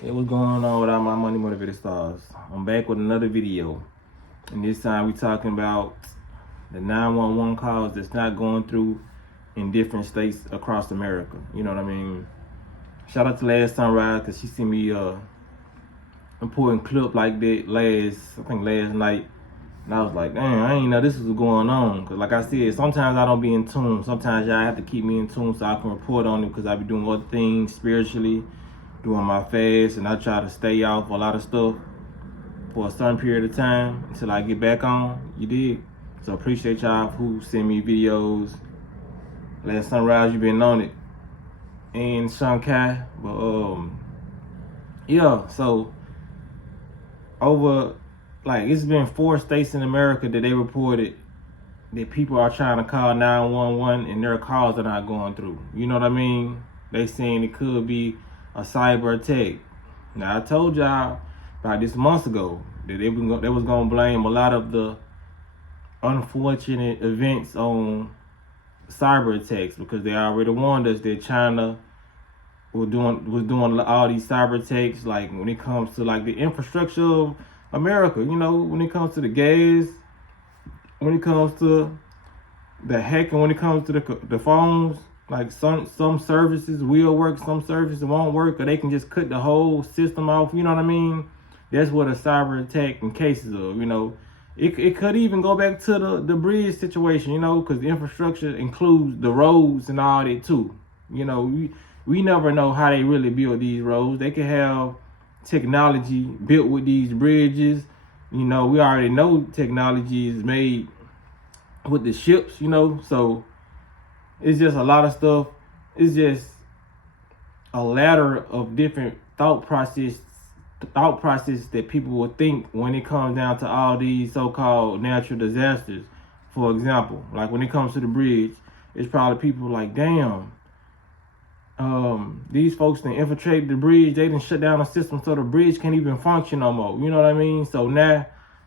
Hey, what's going on with all my money motivated stars? I'm back with another video, and this time we talking about the 911 calls that's not going through in different states across America. You know what I mean? Shout out to Last Sunrise because she sent me a important clip like that last night, and I was like, damn, I ain't know this was going on. Cause like I said, sometimes I don't be in tune. Sometimes y'all have to keep me in tune so I can report on it because I be doing other things spiritually, doing my fast, and I try to stay off a lot of stuff for a certain period of time until I get back on. You did. So appreciate y'all who send me videos. Last Sunrise, you been on it, and Shankai. But yeah. So over, like, it's been 4 states in America that they reported that people are trying to call 911 and their calls are not going through. You know what I mean? They saying it could be a cyber attack. Now I told y'all about this months ago that they was gonna blame a lot of the unfortunate events on cyber attacks because they already warned us that China was doing all these cyber attacks, like when it comes to like the infrastructure of America. You know, when it comes to the gas, when it comes to the hacking, when it comes to the phones. Like some services will work, some services won't work, or they can just cut the whole system off. You know what I mean? That's what a cyber attack in cases of. You know, it could even go back to the bridge situation. You know, because the infrastructure includes the roads and all that too. You know, we never know how they really build these roads. They could have technology built with these bridges. You know, we already know technology is made with the ships. You know, so it's just a lot of stuff. It's just a ladder of different thought process that people would think when it comes down to all these so-called natural disasters. For example, like when it comes to the bridge, it's probably people like, damn, these folks that infiltrated the bridge, they didn't shut down the system so the bridge can't even function no more. You know what I mean? So now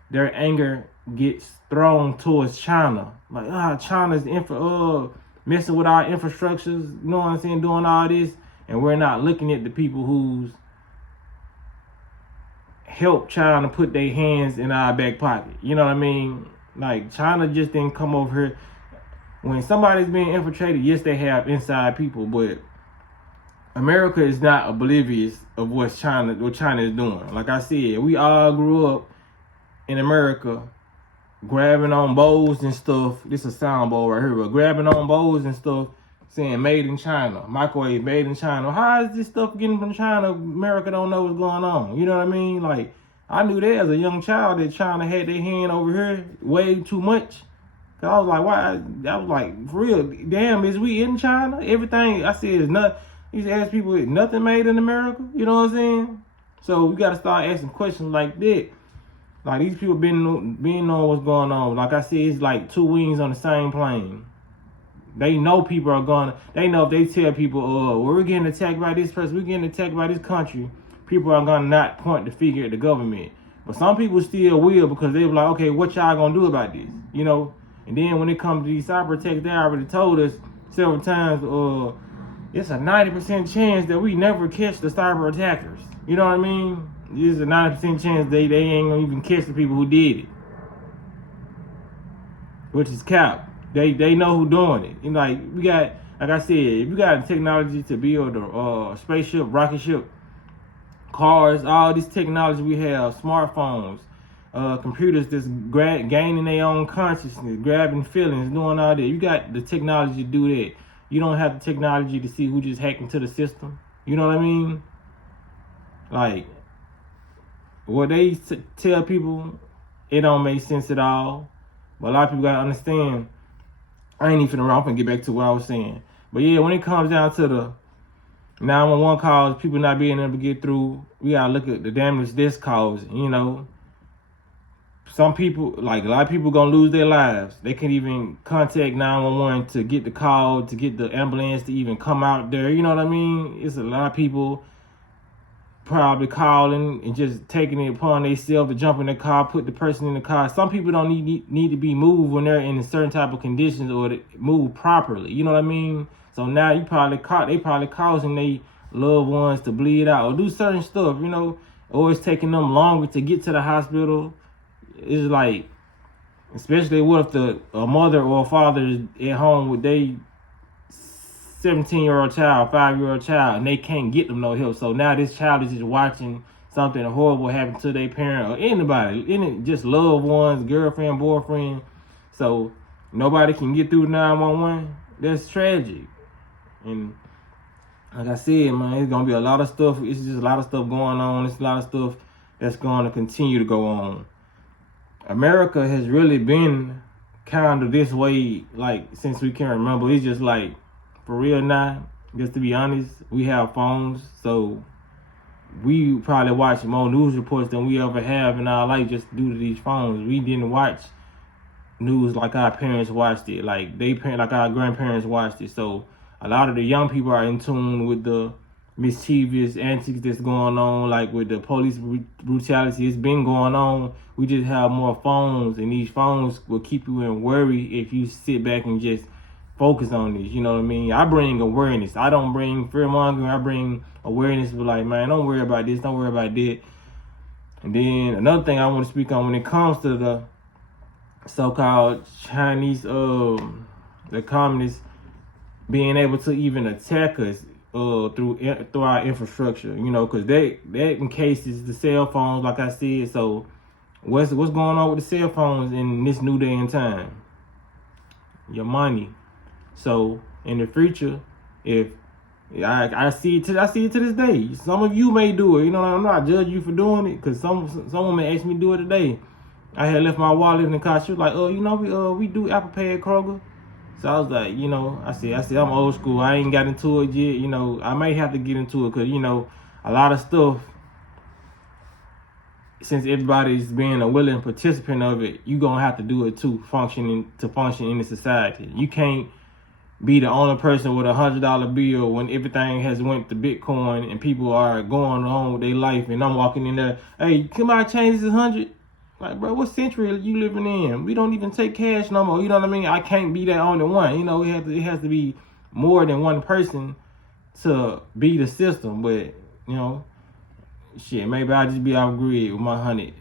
their anger gets thrown towards China. Like, China's messing with our infrastructures, you know what I'm saying, doing all this, and we're not looking at the people who's helped China put their hands in our back pocket. You know what I mean? Like, China just didn't come over here. When somebody's being infiltrated, yes, they have inside people, but America is not oblivious of what China is doing. Like I said, we all grew up in America grabbing on bowls and stuff. This is a sound bowl right here, but grabbing on bowls and stuff, saying made in China, microwave made in China. How is this stuff getting from China? America don't know what's going on. You know what I mean? Like, I knew that as a young child that China had their hand over here way too much. Cause I was like, why? I was like, for real, damn, is we in China? Everything I said is not. You used to ask people, is nothing made in America? You know what I'm saying? So we got to start asking questions like that. Like, these people been knowing what's going on. Like I said, it's like 2 wings on the same plane. They know people are gonna. They know if they tell people, well, we're getting attacked by this person, we're getting attacked by this country, people are gonna not point the finger at the government. But some people still will because they were like, okay, what y'all gonna do about this? You know? And then when it comes to these cyber attacks, they already told us several times, it's a 90% chance that we never catch the cyber attackers. You know what I mean? There's a 90% chance they ain't gonna even catch the people who did it. Which is cap. They know who doing it. And like, we got, like I said, if you got technology to build a spaceship, rocket ship, cars, all this technology we have, smartphones, computers that's gaining their own consciousness, grabbing feelings, doing all that. You got the technology to do that. You don't have the technology to see who just hacked into the system. You know what I mean? Like, what they tell people, it don't make sense at all. But a lot of people gotta understand. I ain't even around. I'm finna get back to what I was saying. But yeah, when it comes down to the 911 calls, people not being able to get through, we gotta look at the damage this caused. You know, some people, like a lot of people gonna lose their lives. They can't even contact 911 to get the call, to get the ambulance to even come out there. You know what I mean? It's a lot of people probably calling and just taking it upon themselves to jump in the car, put the person in the car. Some people don't need to be moved when they're in a certain type of conditions or to move properly. You know what I mean? So now they probably causing they loved ones to bleed out or do certain stuff, you know, or it's taking them longer to get to the hospital. It's like, especially what if a mother or a father is at home with their 17-year-old child, 5-year-old child, and they can't get them no help. So now this child is just watching something horrible happen to their parent or anybody, just loved ones, girlfriend, boyfriend. So nobody can get through 911. That's tragic. And like I said, man, it's gonna be a lot of stuff. It's just a lot of stuff going on. It's a lot of stuff that's going to continue to go on. America has really been kind of this way, like, since we can remember. It's just like, for real now, just to be honest, we have phones, so we probably watch more news reports than we ever have in our life just due to these phones. We didn't watch news like our parents watched it, like our grandparents watched it. So a lot of the young people are in tune with the mischievous antics that's going on, like with the police brutality. It's been going on. We just have more phones, and these phones will keep you in worry if you sit back and just focus on this. You know what I mean? I bring awareness. I don't bring fear mongering. I bring awareness. But like, man, don't worry about this. Don't worry about that. And then another thing I want to speak on when it comes to the so-called Chinese, the communists being able to even attack us through our infrastructure, you know, because that in cases the cell phones, like I said. So what's going on with the cell phones in this new day and time? Your money. So in the future, if I see it to this day, some of you may do it. You know, I'm not judging you for doing it, because someone may ask me to do it today. I had left my wallet in the car. She was like, you know, we do Apple Pay at Kroger. So I was like, you know, I said I'm old school. I ain't got into it yet. You know, I may have to get into it because, you know, a lot of stuff, since everybody's being a willing participant of it, you gonna have to do it to function in the society. You can't be the only person with $100 bill when everything has went to Bitcoin and people are going on with their life, and I'm walking in there, hey, can I change this 100? Like, bro, what century are you living in? We don't even take cash no more. You know what I mean? I can't be that only one. You know, it has to be more than one person to be the system. But, you know, shit, maybe I'll just be off grid with my 100.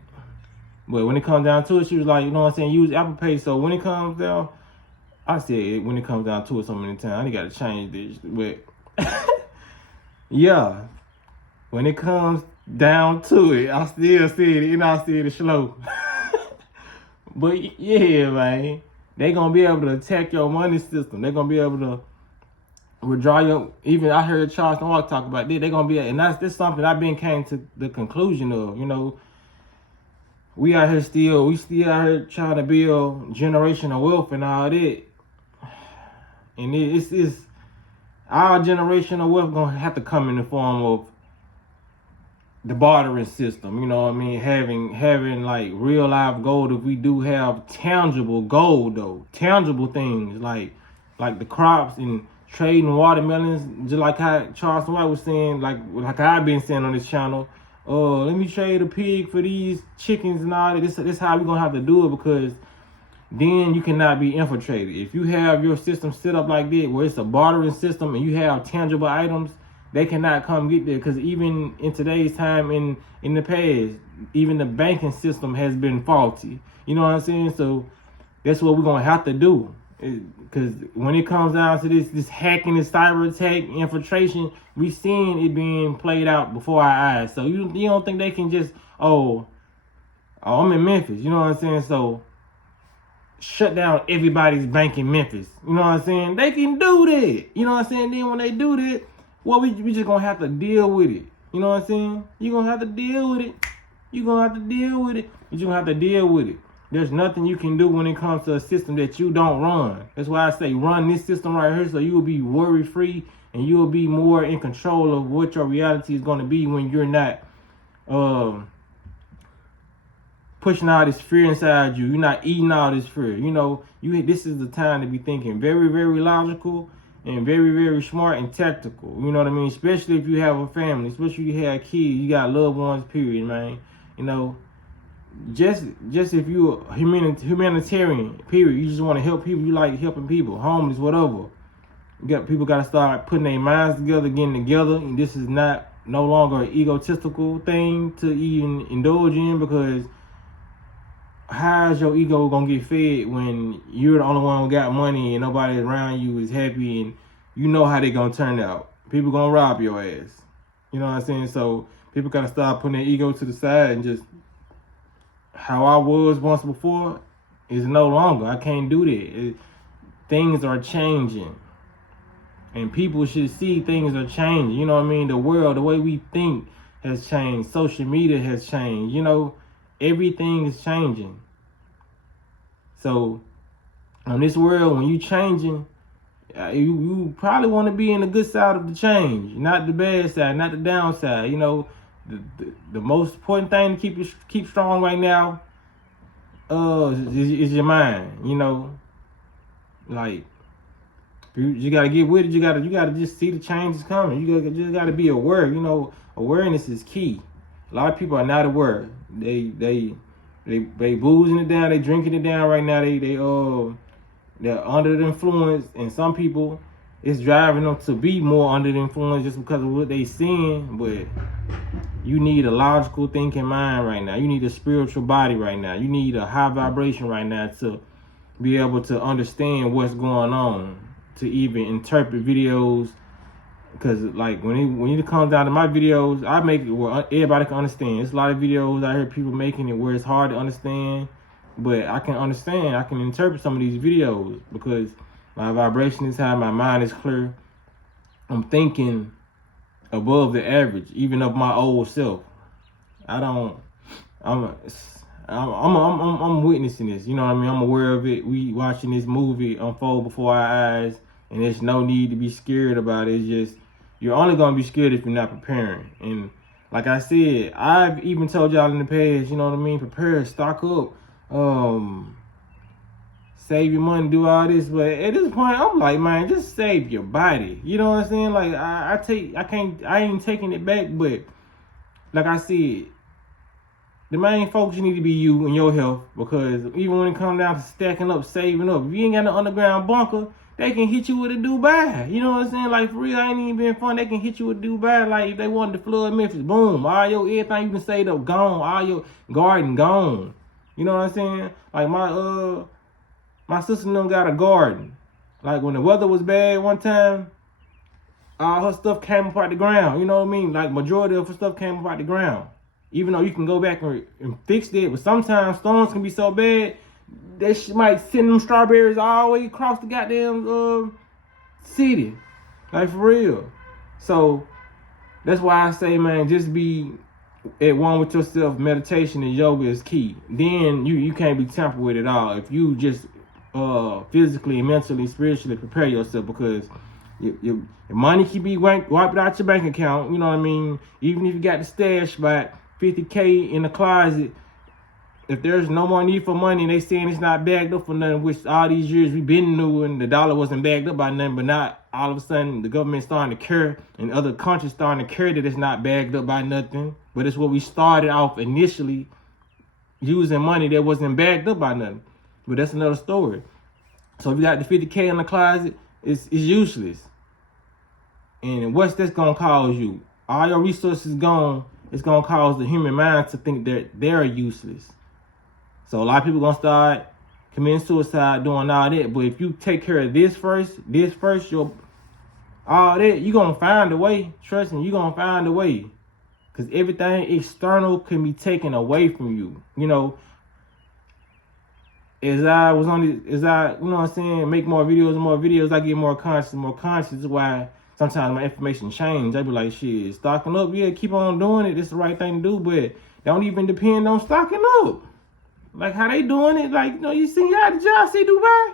But when it comes down to it, she was like, you know what I'm saying, use Apple Pay. So when it comes down, I said when it comes down to it so many times, I got to change this. But, yeah, when it comes down to it, I still said it, you know, I said it slow. But yeah, man, they gonna be able to attack your money system. They're gonna be able to withdraw your, even I heard Charles Noir talk about this. They're gonna be, and that's something I've been came to the conclusion of. You know, we still out here trying to build generational wealth and all that. And it's our generational wealth gonna have to come in the form of the bartering system, you know what I mean? Having like real life gold. If we do have tangible gold though, tangible things like the crops and trading watermelons, just like how Charles White was saying, like I've been saying on this channel. Let me trade a pig for these chickens and all that. This how we're gonna have to do it, because then you cannot be infiltrated. If you have your system set up like that, where it's a bartering system and you have tangible items, they cannot come get there, because even in today's time, in the past, even the banking system has been faulty. You know what I'm saying? So that's what we're going to have to do. Because when it comes down to this hacking, this cyber attack, infiltration, we seeing it being played out before our eyes. So you don't think they can just, I'm in Memphis. You know what I'm saying? So shut down everybody's bank in Memphis. You know what I'm saying? They can do that. You know what I'm saying? Then when they do that, well, we just gonna have to deal with it. You know what I'm saying? You're gonna have to deal with it. You're gonna have to deal with it. You're gonna have to deal with it. There's nothing you can do when it comes to a system that you don't run. That's why I say run this system right here, so you will be worry free and you will be more in control of what your reality is gonna be when you're not pushing all this fear inside you. You're not eating all this fear. You know, this is the time to be thinking very, very logical and very, very smart and tactical. You know what I mean? Especially if you have a family, especially if you have kids, you got loved ones, period, man. You know, just if you're humanitarian, period, you just want to help people, you like helping people, homeless, whatever. People got to start putting their minds together, getting together. And this is no longer an egotistical thing to even indulge in, because how's your ego gonna get fed when you're the only one who got money and nobody around you is happy, and you know how they gonna turn out? People gonna rob your ass. You know what I'm saying? So people gotta start putting their ego to the side, and just how I was once before is no longer. I can't do that. Things are changing, and people should see things are changing. You know what I mean? The world, the way we think has changed. Social media has changed. You know, everything is changing. So on this world, when you changing, you probably want to be in the good side of the change, not the bad side, not the downside. You know, the most important thing to keep strong right now is your mind. You know, like you gotta get with it. You gotta just see the changes coming. You just gotta be aware. You know, awareness is key. A lot of people are not aware. They boozing it down. They drinking it down right now. They're under the influence, and some people, it's driving them to be more under the influence just because of what they seeing. But you need a logical thinking mind right now. You need a spiritual body right now. You need a high vibration right now to be able to understand what's going on, to even interpret videos. Because like when it comes down to my videos, I make it where everybody can understand. There's a lot of videos I hear people making it where it's hard to understand, but I can understand. I can interpret some of these videos because my vibration is high, my mind is clear. I'm thinking above the average, even of my old self. I'm witnessing this. You know what I mean? I'm aware of it. We watching this movie unfold before our eyes, and there's no need to be scared about it. It's just, you're only going to be scared if you're not preparing. And like I said, I've even told y'all in the past, you know what I mean? Prepare, stock up, save your money, do all this. But at this point, I'm like, man, just save your body. You know what I'm saying? Like, I ain't taking it back. But like I said, the main focus need to be you and your health, because even when it comes down to stacking up, saving up, if you ain't got no underground bunker, they can hit you with a Dubai. You know what I'm saying? Like, for real, I ain't even been fun. They can hit you with Dubai. Like, if they wanted to flood Memphis, boom, all your everything you can saved up gone, all your garden gone. You know what I'm saying? Like, my sister and them got a garden. Like, when the weather was bad one time, all her stuff came up out the ground. You know what I mean? Like, majority of her stuff came up out the ground. Even though you can go back and fix it, but sometimes storms can be so bad, they might send them strawberries all the way across the goddamn city. Like, for real. So, that's why I say, man, just be at one with yourself. Meditation and yoga is key. Then you can't be tampered with at all. If you just physically, mentally, spiritually prepare yourself, because your money can be wiped out your bank account. You know what I mean? Even if you got the stash by $50K in the closet, if there's no more need for money and they saying it's not bagged up for nothing, which all these years we've been new and the dollar wasn't bagged up by nothing, but not all of a sudden the government starting to care and other countries starting to care that it's not bagged up by nothing. But it's what we started off initially, using money that wasn't bagged up by nothing. But that's another story. So if you got the $50K in the closet, it's useless. And what's that's gonna cause you? All your resources gone. It's going to cause the human mind to think that they're useless. So a lot of people going to start committing suicide, doing all that. But if you take care of this first, all that, you're going to find a way. Trust me, you're going to find a way. Because everything external can be taken away from you. You know, as I, you know what I'm saying, make more videos, I get more conscious. That's why sometimes my information change. I be like, shit, stocking up, yeah, keep on doing it. It's the right thing to do, but don't even depend on stocking up. Like how they doing it, like, you know, you see, did y'all see Dubai?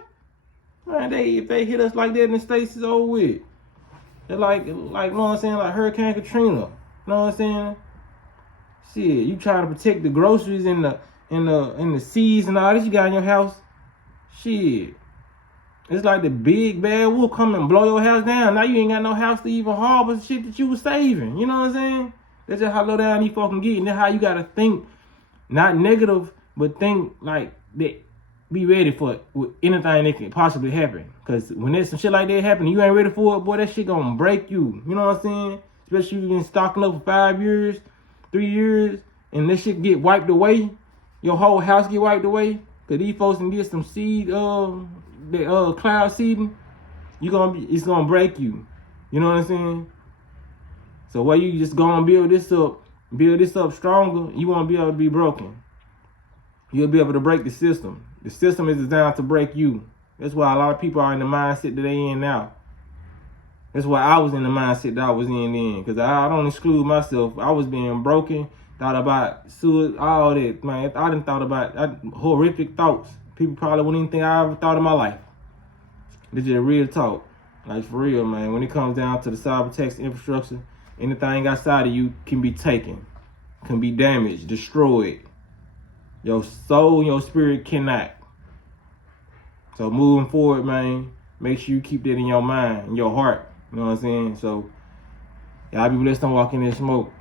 Man, if they hit us like that in the States, it's over with. They're like, you know what I'm saying, like Hurricane Katrina. You know what I'm saying? Shit, you trying to protect the groceries in the seas and all this you got in your house. Shit. It's like the big bad wolf come and blow your house down. Now you ain't got no house to even harbor shit that you was saving. You know what I'm saying? That's just how low down you fucking get. And that's how you gotta think, not negative, but think like that be ready for anything that can possibly happen. Cause when there's some shit like that happen, you ain't ready for it, boy, that shit gonna break you. You know what I'm saying? Especially if you've been stocking up for 5 years, 3 years, and this shit get wiped away. Your whole house get wiped away. Cause these folks can get some seed, cloud seeding. It's gonna break you. You know what I'm saying? So while you just gonna build this up stronger, you won't be able to be broken. You'll be able to break the system. The system is designed to break you. That's why a lot of people are in the mindset that they in now. That's why I was in the mindset that I was in then. Because I don't exclude myself. I was being broken, thought about suicide, all that, man. I done thought about horrific thoughts. People probably wouldn't even think I ever thought in my life. This is a real talk. Like, for real, man. When it comes down to the cyber text infrastructure, anything outside of you can be taken, can be damaged, destroyed. Your soul and your spirit cannot. So moving forward, man, make sure you keep that in your mind, in your heart. You know what I'm saying? So y'all be blessed and walk in this smoke.